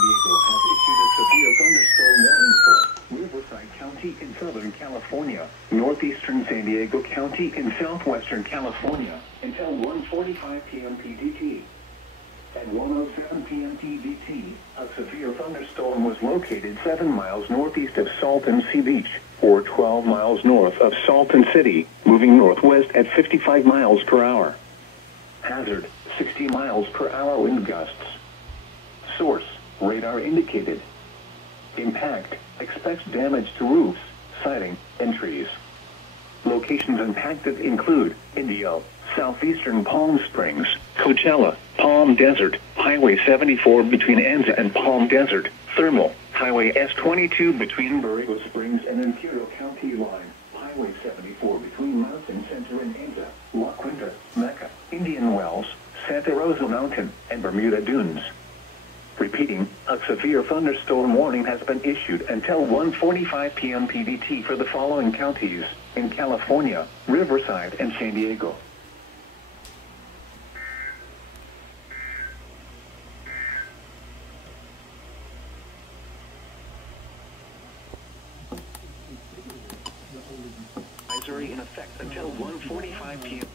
Diego has issued a severe thunderstorm warning for Riverside County in Southern California, northeastern San Diego County in southwestern California, until 1:45 p.m. PDT. At 1:07 p.m. PDT, a severe thunderstorm was located 7 miles northeast of Salton Sea Beach, or 12 miles north of Salton City, moving northwest at 55 miles per hour. Hazard, 60 miles per hour wind gusts. Source, radar indicated. Impact, expects damage to roofs, siding, and trees. Locations impacted include Indio, southeastern Palm Springs, Coachella, Palm Desert, Highway 74 between Anza and Palm Desert, Thermal, Highway S22 between Borrego Springs and Imperial County line, Highway 74 between Mountain Center and Anza, La Quinta, Mecca, Indian Wells, Santa Rosa Mountain, and Bermuda Dunes. Repeating, a severe thunderstorm warning has been issued until 1:45 p.m. PDT for the following counties in California, Riverside, and San Diego. Advisory in effect until 1:45 p.m.